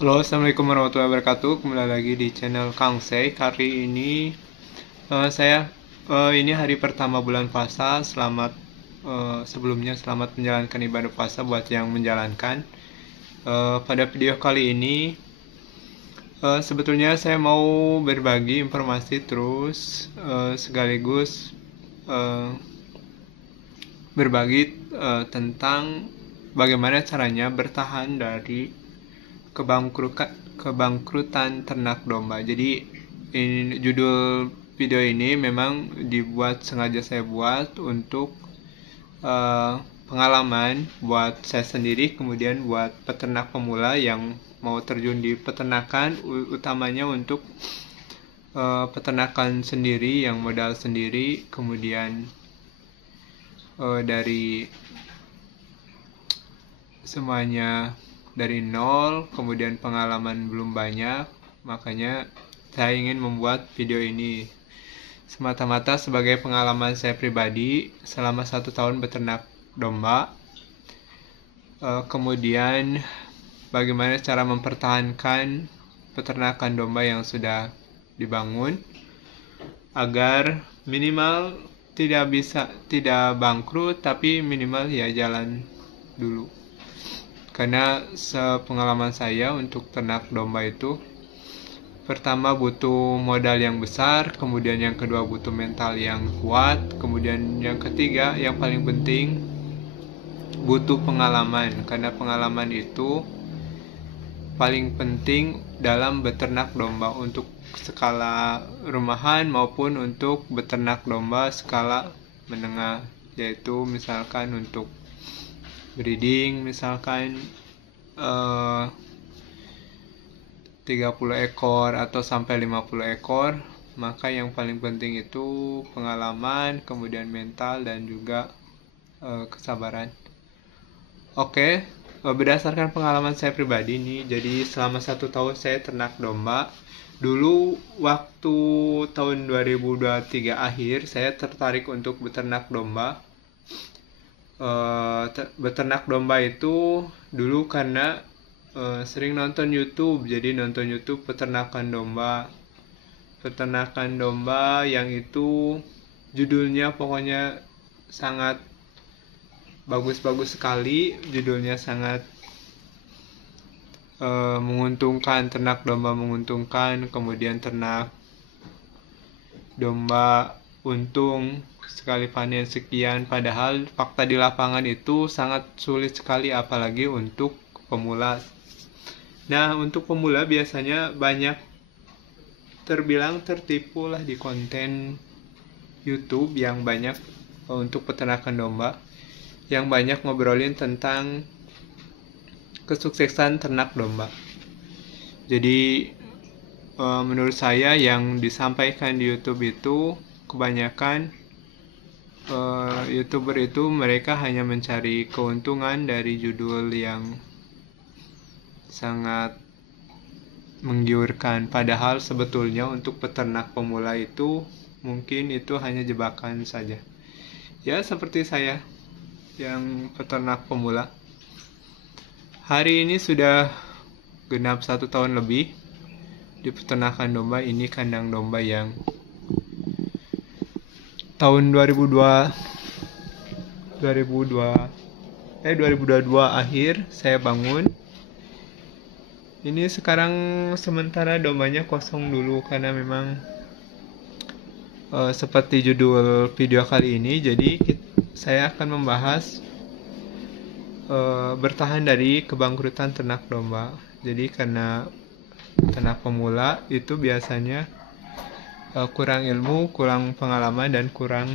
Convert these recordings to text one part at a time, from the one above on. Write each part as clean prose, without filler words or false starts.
Halo, assalamualaikum warahmatullahi wabarakatuh. Kembali lagi di channel Kang Sei. Kali ini ini hari pertama bulan puasa. Selamat menjalankan ibadah puasa buat yang menjalankan. Pada video kali ini sebetulnya saya mau berbagi informasi terus sekaligus eh, berbagi tentang bagaimana caranya bertahan dari kebangkrutan ternak domba. Jadi judul video ini memang sengaja saya buat untuk uh, pengalaman buat saya sendiri, kemudian buat peternak pemula yang mau terjun di peternakan, utamanya untuk peternakan sendiri yang modal sendiri, kemudian dari semuanya dari nol, kemudian pengalaman belum banyak, makanya saya ingin membuat video ini semata-mata sebagai pengalaman saya pribadi selama 1 tahun beternak domba. Kemudian bagaimana cara mempertahankan peternakan domba yang sudah dibangun agar minimal tidak bangkrut, tapi minimal ya jalan dulu. Karena sepengalaman saya untuk ternak domba itu, pertama butuh modal yang besar, kemudian yang kedua butuh mental yang kuat, kemudian yang ketiga yang paling penting butuh pengalaman. Karena pengalaman itu paling penting dalam beternak domba untuk skala rumahan maupun untuk beternak domba skala menengah, yaitu misalkan untuk breeding misalkan 30 ekor atau sampai 50 ekor, maka yang paling penting itu pengalaman, kemudian mental dan juga kesabaran. Oke, berdasarkan pengalaman saya pribadi nih, jadi selama 1 tahun saya ternak domba. Dulu waktu tahun 2023 akhir saya tertarik untuk beternak domba. Beternak domba itu dulu karena sering nonton YouTube. Jadi nonton YouTube peternakan domba yang itu judulnya pokoknya sangat bagus-bagus sekali, judulnya sangat menguntungkan, ternak domba menguntungkan, kemudian ternak domba untung sekali panen sekian, padahal fakta di lapangan itu sangat sulit sekali, apalagi untuk pemula. Nah, untuk pemula biasanya banyak terbilang tertipu lah di konten YouTube yang banyak untuk peternakan domba, yang banyak ngobrolin tentang kesuksesan ternak domba. Jadi menurut saya yang disampaikan di YouTube itu kebanyakan YouTuber itu mereka hanya mencari keuntungan dari judul yang sangat menggiurkan, padahal sebetulnya untuk peternak pemula itu mungkin itu hanya jebakan saja. Ya, seperti saya yang peternak pemula. Hari ini sudah genap 1 tahun lebih di peternakan domba. Ini kandang domba yang tahun 2022 akhir saya bangun. Ini sekarang sementara dombanya kosong dulu karena memang seperti judul video kali ini, jadi saya akan membahas bertahan dari kebangkrutan ternak domba. Jadi karena ternak pemula itu biasanya kurang ilmu, kurang pengalaman, dan kurang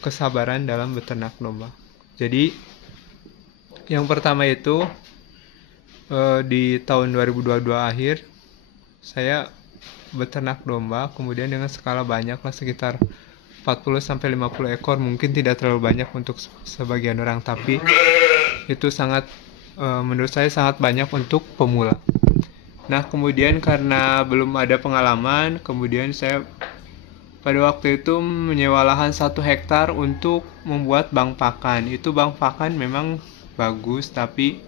kesabaran dalam beternak domba. Jadi yang pertama itu di tahun 2022 akhir saya beternak domba, kemudian dengan skala banyak lah, sekitar 40-50 ekor. Mungkin tidak terlalu banyak untuk sebagian orang, tapi itu menurut saya sangat banyak untuk pemula. Nah, kemudian karena belum ada pengalaman, kemudian saya pada waktu itu menyewa lahan 1 hektar untuk membuat bank pakan. Itu bank pakan memang bagus, tapi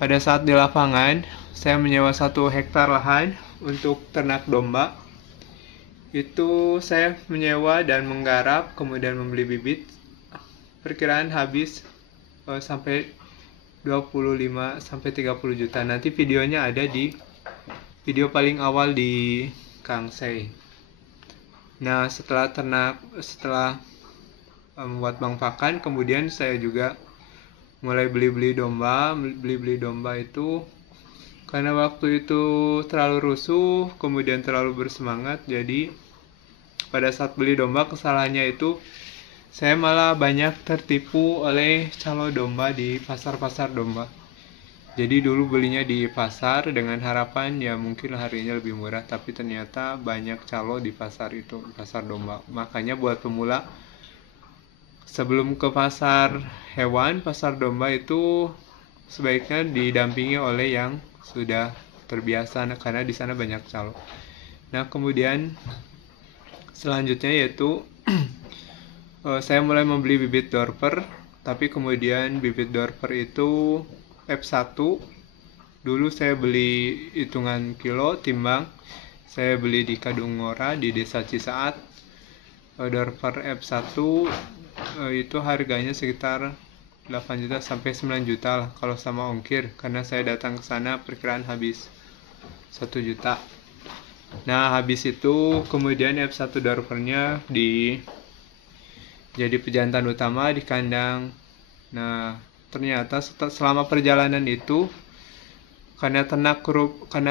pada saat di lapangan saya menyewa 1 hektar lahan untuk ternak domba. Itu saya menyewa dan menggarap, kemudian membeli bibit. Perkiraan habis sampai 25 sampai 30 juta. Nanti videonya ada di video paling awal di Kangsei. Nah, setelah membuat bank pakan, kemudian saya juga mulai beli-beli domba. Beli-beli domba itu karena waktu itu terlalu rusuh, kemudian terlalu bersemangat. Jadi pada saat beli domba, kesalahannya itu saya malah banyak tertipu oleh calo domba di pasar-pasar domba. Jadi dulu belinya di pasar dengan harapan ya mungkin harganya lebih murah, tapi ternyata banyak calo di pasar itu, pasar domba. Makanya buat pemula, sebelum ke pasar hewan, pasar domba itu sebaiknya didampingi oleh yang sudah terbiasa, karena di sana banyak calo. Nah, kemudian selanjutnya yaitu saya mulai membeli bibit dorper, tapi kemudian bibit dorper itu F1. Dulu saya beli hitungan kilo timbang. Saya beli di Kadungora di Desa Cisaat. Dorper F1 itu harganya sekitar 8 juta sampai 9 juta lah kalau sama ongkir, karena saya datang ke sana perkiraan habis 1 juta. Nah, habis itu kemudian F1 dorpernya jadi pejantan utama di kandang. Nah, ternyata selama perjalanan itu karena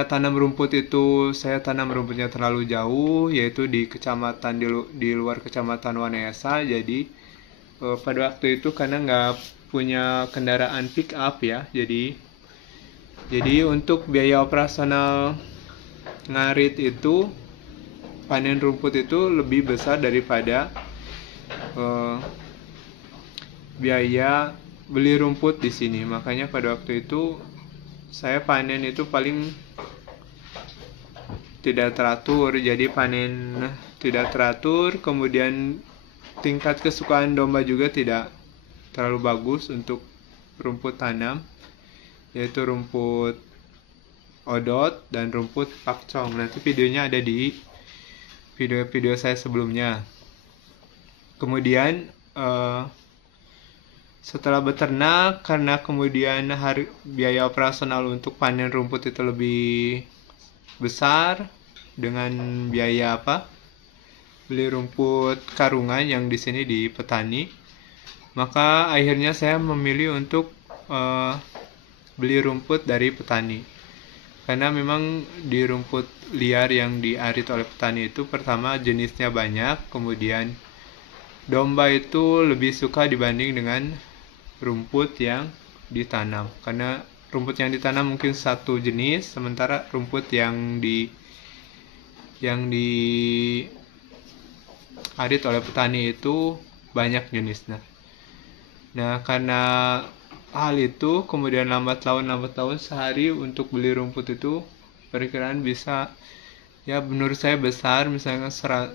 tanam rumput itu, saya tanam rumputnya terlalu jauh, yaitu di kecamatan di luar kecamatan Wanayasa. Jadi pada waktu itu karena nggak punya kendaraan pick up ya, jadi untuk biaya operasional ngarit itu, panen rumput itu lebih besar daripada biaya beli rumput di sini. Makanya pada waktu itu saya panen itu paling tidak teratur. Jadi panen tidak teratur, kemudian tingkat kesukaan domba juga tidak terlalu bagus untuk rumput tanam, yaitu rumput odot dan rumput pakcong. Nanti videonya ada di video saya sebelumnya. Kemudian setelah beternak, karena kemudian biaya operasional untuk panen rumput itu lebih besar dengan biaya beli rumput karungan yang di sini di petani, maka akhirnya saya memilih untuk beli rumput dari petani. Karena memang di rumput liar yang diarit oleh petani itu, pertama jenisnya banyak, kemudian domba itu lebih suka dibanding dengan rumput yang ditanam. Karena rumput yang ditanam mungkin satu jenis, sementara rumput yang diarit oleh petani itu banyak jenisnya. Nah, karena hal itu, kemudian lambat laun sehari untuk beli rumput itu perkiraan bisa, ya menurut saya besar. Misalnya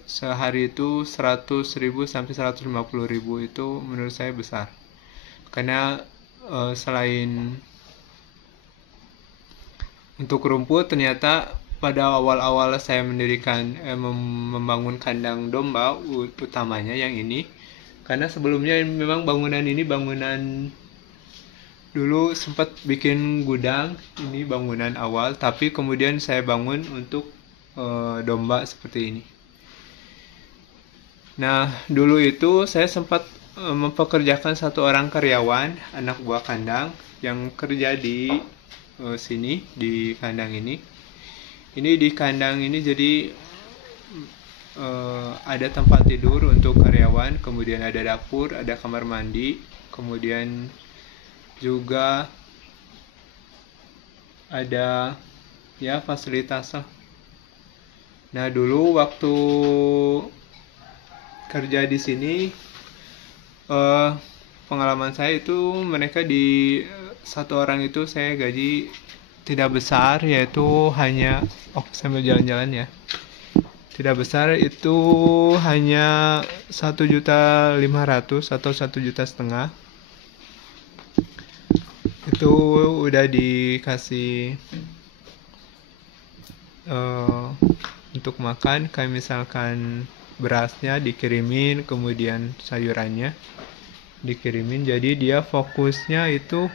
sehari itu 100.000 sampai 150.000, itu menurut saya besar. Karena selain untuk rumput, ternyata pada awal-awal saya membangun kandang domba utamanya yang ini, karena sebelumnya memang bangunan dulu sempat bikin gudang, ini bangunan awal, tapi kemudian saya bangun untuk domba seperti ini. Nah, dulu itu saya sempat mempekerjakan 1 orang karyawan, anak buah kandang, yang kerja di sini, di kandang ini. Ini di kandang ini jadi ada tempat tidur untuk karyawan, kemudian ada dapur, ada kamar mandi, kemudian juga ada ya fasilitas lah. Nah, dulu waktu kerja di sini, pengalaman saya itu mereka di 1 orang itu saya gaji tidak besar, yaitu hanya sambil jalan-jalan ya, tidak besar, itu hanya 1.500.000 atau 1,5 juta. itu udah dikasih eh, untuk makan, kayak misalkan berasnya dikirimin, kemudian sayurannya dikirimin. Jadi dia fokusnya itu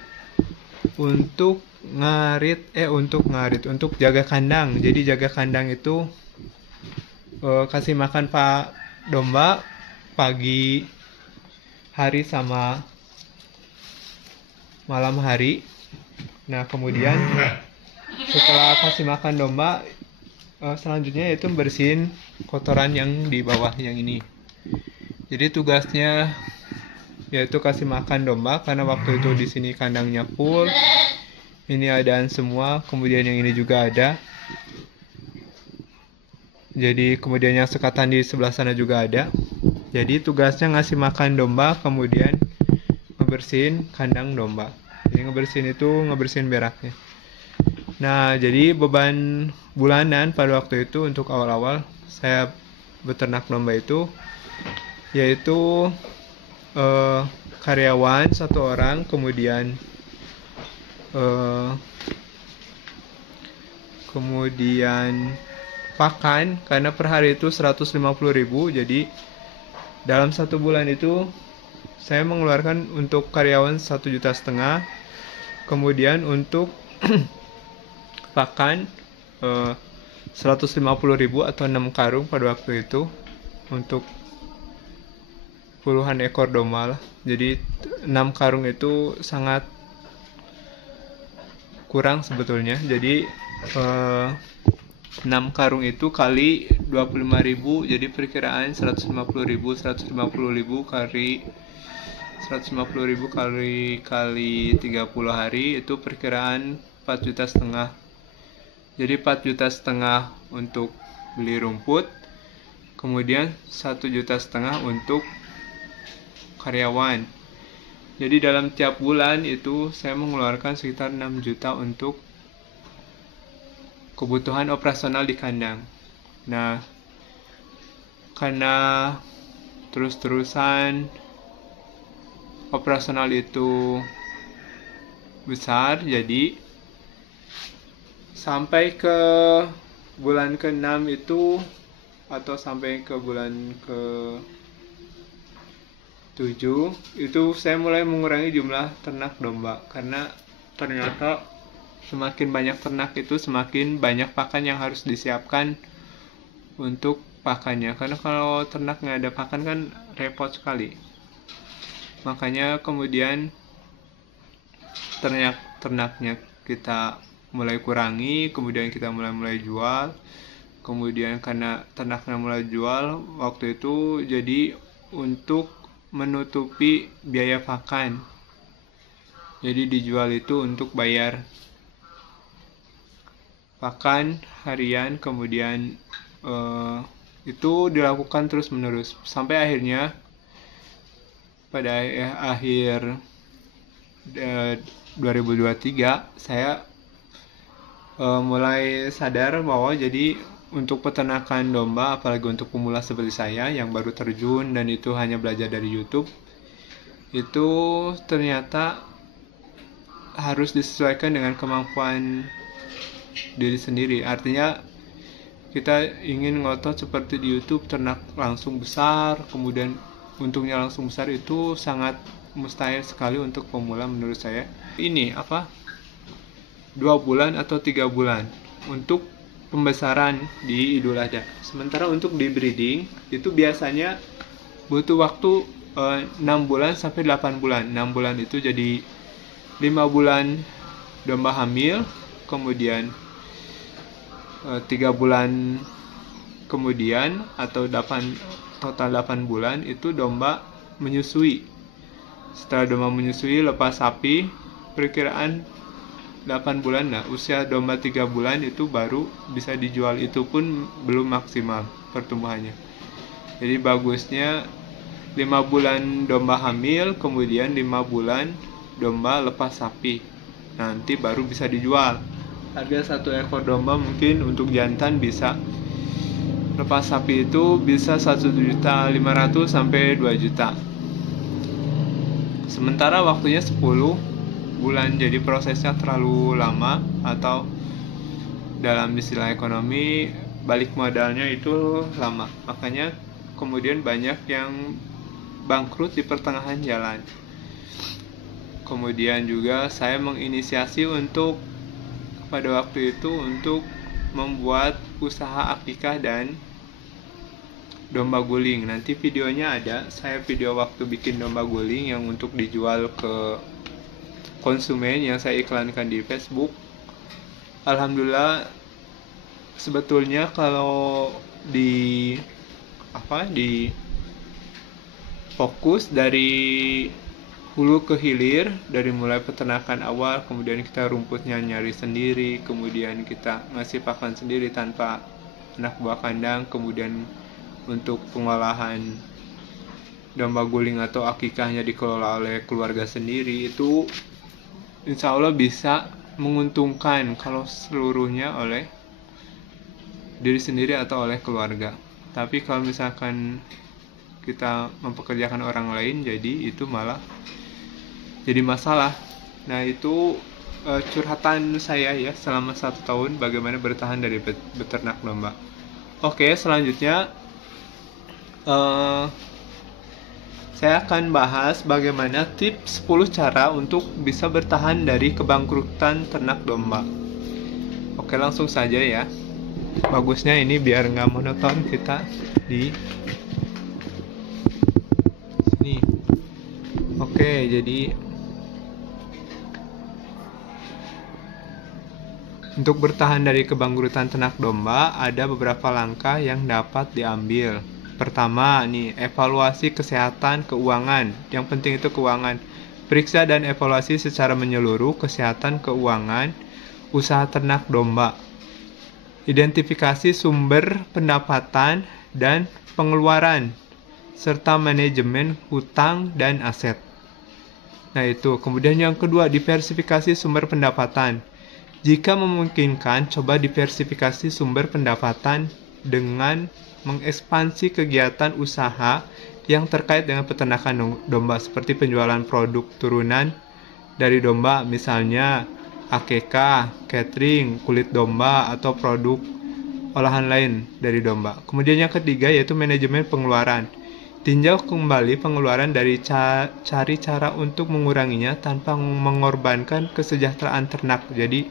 untuk untuk jaga kandang. Jadi jaga kandang itu kasih makan pak domba pagi hari sama malam hari. Nah kemudian setelah kasih makan domba, selanjutnya itu bersihin kotoran yang di bawah yang ini. Jadi tugasnya yaitu kasih makan domba, karena waktu itu di sini kandangnya full, ini adaan semua, kemudian yang ini juga ada. Jadi kemudian yang sekatan di sebelah sana juga ada. Jadi tugasnya ngasih makan domba, kemudian ngebersihin kandang domba. Jadi ngebersihin beraknya. Nah, jadi beban bulanan pada waktu itu untuk awal-awal saya beternak domba itu yaitu karyawan 1 orang, kemudian pakan, karena per hari itu 150.000. Jadi dalam 1 bulan itu saya mengeluarkan untuk karyawan 1,5 juta, kemudian untuk pakan 150.000 atau 6 karung pada waktu itu untuk puluhan ekor domba lah. Jadi 6 karung itu sangat kurang sebetulnya. Jadi 6 karung itu kali 25.000, jadi perkiraan 150.000 kali 30 hari itu perkiraan 4,5 juta. Jadi 4,5 juta untuk beli rumput, kemudian 1,5 juta untuk karyawan. Jadi dalam tiap bulan itu saya mengeluarkan sekitar 6 juta untuk kebutuhan operasional di kandang. Nah, karena terus-terusan operasional itu besar, jadi sampai ke bulan ke-6 itu, atau sampai ke bulan ke-7 itu saya mulai mengurangi jumlah ternak domba, karena ternyata semakin banyak ternak itu semakin banyak pakan yang harus disiapkan untuk pakannya, karena kalau ternak nggak ada pakan kan repot sekali. Makanya kemudian ternaknya kita mulai kurangi, kemudian kita mulai jual. Kemudian karena ternaknya mulai jual waktu itu, jadi untuk menutupi biaya pakan, jadi dijual itu untuk bayar pakan harian. Kemudian itu dilakukan terus menerus sampai akhirnya pada akhir 2023 saya mulai sadar bahwa jadi untuk peternakan domba, apalagi untuk pemula seperti saya yang baru terjun dan itu hanya belajar dari YouTube, itu ternyata harus disesuaikan dengan kemampuan diri sendiri. Artinya kita ingin ngotot seperti di YouTube, ternak langsung besar, kemudian untungnya langsung besar, itu sangat mustahil sekali untuk pemula menurut saya. Ini 2 bulan atau 3 bulan untuk pembesaran di Idul Adha. Sementara untuk di breeding itu biasanya butuh waktu 6 bulan sampai 8 bulan. 6 bulan itu jadi 5 bulan domba hamil, kemudian 3 bulan kemudian atau total 8 bulan itu domba menyusui. Setelah domba menyusui, lepas sapi, perkiraan 8 bulan. Nah, usia domba 3 bulan itu baru bisa dijual, itu pun belum maksimal pertumbuhannya. Jadi bagusnya 5 bulan domba hamil, kemudian 5 bulan domba lepas sapi, nanti baru bisa dijual. Harga 1 ekor domba mungkin untuk jantan bisa, lepas sapi itu bisa 1.500.000 sampai 2 juta. Sementara waktunya 10 bulan, jadi prosesnya terlalu lama, atau dalam istilah ekonomi balik modalnya itu lama. Makanya kemudian banyak yang bangkrut di pertengahan jalan. Kemudian juga saya menginisiasi untuk pada waktu itu untuk membuat usaha akikah dan domba guling. Nanti videonya ada, saya video waktu bikin domba guling yang untuk dijual ke konsumen yang saya iklankan di Facebook. Alhamdulillah, sebetulnya kalau di fokus dari hulu ke hilir, dari mulai peternakan awal, kemudian kita rumputnya nyari sendiri, kemudian kita ngasih pakan sendiri tanpa anak buah kandang, kemudian untuk pengolahan domba guling atau akikahnya dikelola oleh keluarga sendiri, itu insya Allah bisa menguntungkan kalau seluruhnya oleh diri sendiri atau oleh keluarga. Tapi kalau misalkan kita mempekerjakan orang lain, jadi itu malah jadi masalah. Nah, itu curhatan saya ya selama 1 tahun bagaimana bertahan dari beternak domba. Oke, selanjutnya saya akan bahas bagaimana tips 10 cara untuk bisa bertahan dari kebangkrutan ternak domba. Oke, langsung saja ya. Bagusnya ini biar nggak monoton kita di sini. Oke, jadi untuk bertahan dari kebangkrutan ternak domba ada beberapa langkah yang dapat diambil. Pertama nih, evaluasi kesehatan keuangan. Yang penting itu keuangan. Periksa dan evaluasi secara menyeluruh kesehatan keuangan usaha ternak domba. Identifikasi sumber pendapatan dan pengeluaran, serta manajemen hutang dan aset. Nah itu. Kemudian yang kedua, diversifikasi sumber pendapatan. Jika memungkinkan, coba diversifikasi sumber pendapatan dengan mengekspansi kegiatan usaha yang terkait dengan peternakan domba, seperti penjualan produk turunan dari domba, misalnya AKK, catering, kulit domba, atau produk olahan lain dari domba. Kemudian yang ketiga yaitu manajemen pengeluaran. Tinjau kembali pengeluaran dari cari cara untuk menguranginya tanpa mengorbankan kesejahteraan ternak. Jadi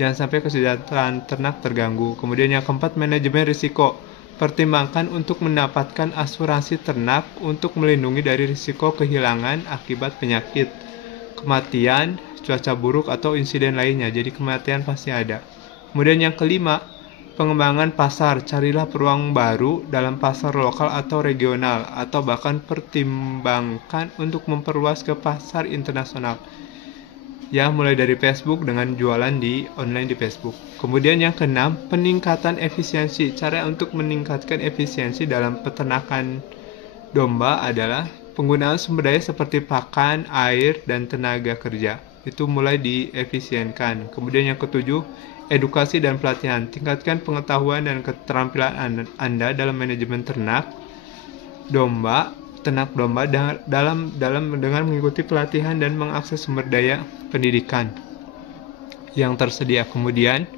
jangan sampai kesejahteraan ternak terganggu. Kemudian yang keempat, manajemen risiko. Pertimbangkan untuk mendapatkan asuransi ternak untuk melindungi dari risiko kehilangan akibat penyakit, kematian, cuaca buruk, atau insiden lainnya. Jadi kematian pasti ada. Kemudian yang kelima, pengembangan pasar. Carilah peluang baru dalam pasar lokal atau regional, atau bahkan pertimbangkan untuk memperluas ke pasar internasional. Ya, mulai dari Facebook dengan jualan di online di Facebook. Kemudian yang keenam, peningkatan efisiensi. Cara untuk meningkatkan efisiensi dalam peternakan domba adalah penggunaan sumber daya seperti pakan, air, dan tenaga kerja. Itu mulai diefisienkan. Kemudian yang ketujuh, edukasi dan pelatihan. Tingkatkan pengetahuan dan keterampilan Anda dalam manajemen ternak domba dengan mengikuti pelatihan dan mengakses sumber daya pendidikan yang tersedia. Kemudian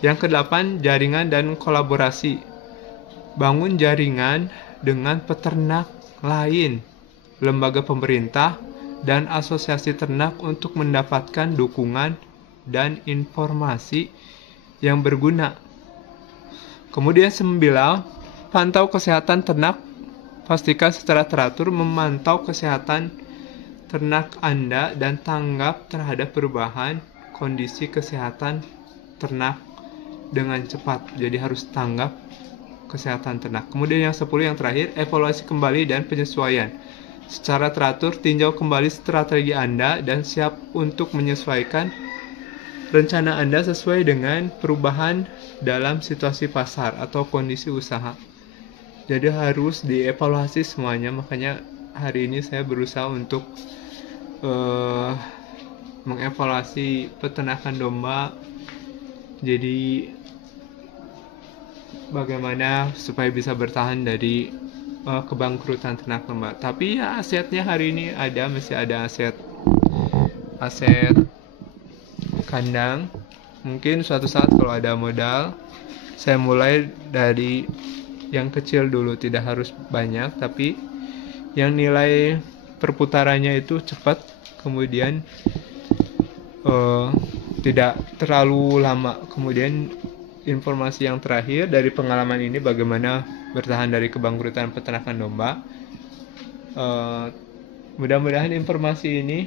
yang kedelapan, jaringan dan kolaborasi. Bangun jaringan dengan peternak lain, lembaga pemerintah, dan asosiasi ternak untuk mendapatkan dukungan dan informasi yang berguna. Kemudian 9, pantau kesehatan ternak. Pastikan secara teratur memantau kesehatan ternak Anda dan tanggap terhadap perubahan kondisi kesehatan ternak dengan cepat. Jadi harus tanggap kesehatan ternak. Kemudian yang 10 yang terakhir, evaluasi kembali dan penyesuaian. Secara teratur tinjau kembali strategi Anda dan siap untuk menyesuaikan rencana Anda sesuai dengan perubahan dalam situasi pasar atau kondisi usaha. Jadi harus dievaluasi semuanya. Makanya hari ini saya berusaha untuk mengevaluasi peternakan domba. Jadi bagaimana supaya bisa bertahan dari kebangkrutan ternak domba. Tapi ya asetnya hari ini ada, masih ada aset aset kandang. Mungkin suatu saat kalau ada modal, saya mulai dari yang kecil dulu, tidak harus banyak, tapi yang nilai perputarannya itu cepat, kemudian tidak terlalu lama. Kemudian informasi yang terakhir dari pengalaman ini, bagaimana bertahan dari kebangkrutan peternakan domba. Mudah-mudahan informasi ini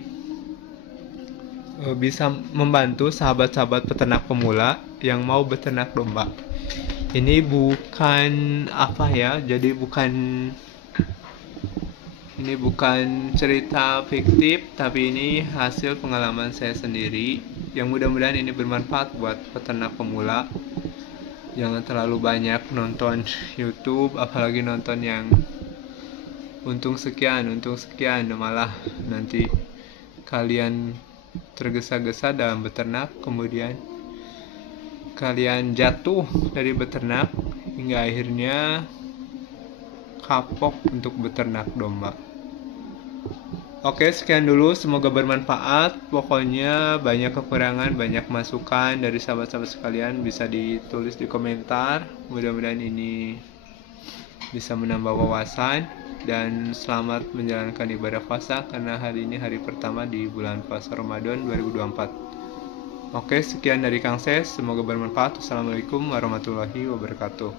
bisa membantu sahabat-sahabat peternak pemula yang mau beternak domba. Ini bukan apa ya, jadi ini bukan cerita fiktif, tapi ini hasil pengalaman saya sendiri, yang mudah-mudahan ini bermanfaat buat peternak pemula. Jangan terlalu banyak nonton YouTube, apalagi nonton yang untung sekian, malah nanti kalian tergesa-gesa dalam beternak, kemudian kalian jatuh dari beternak hingga akhirnya kapok untuk beternak domba. Oke, sekian dulu, semoga bermanfaat. Pokoknya banyak kekurangan, banyak masukan dari sahabat-sahabat sekalian bisa ditulis di komentar. Mudah-mudahan ini bisa menambah wawasan, dan selamat menjalankan ibadah puasa karena hari ini hari pertama di bulan puasa Ramadan 2024. Oke, sekian dari Kang Ses, semoga bermanfaat. Assalamualaikum warahmatullahi wabarakatuh.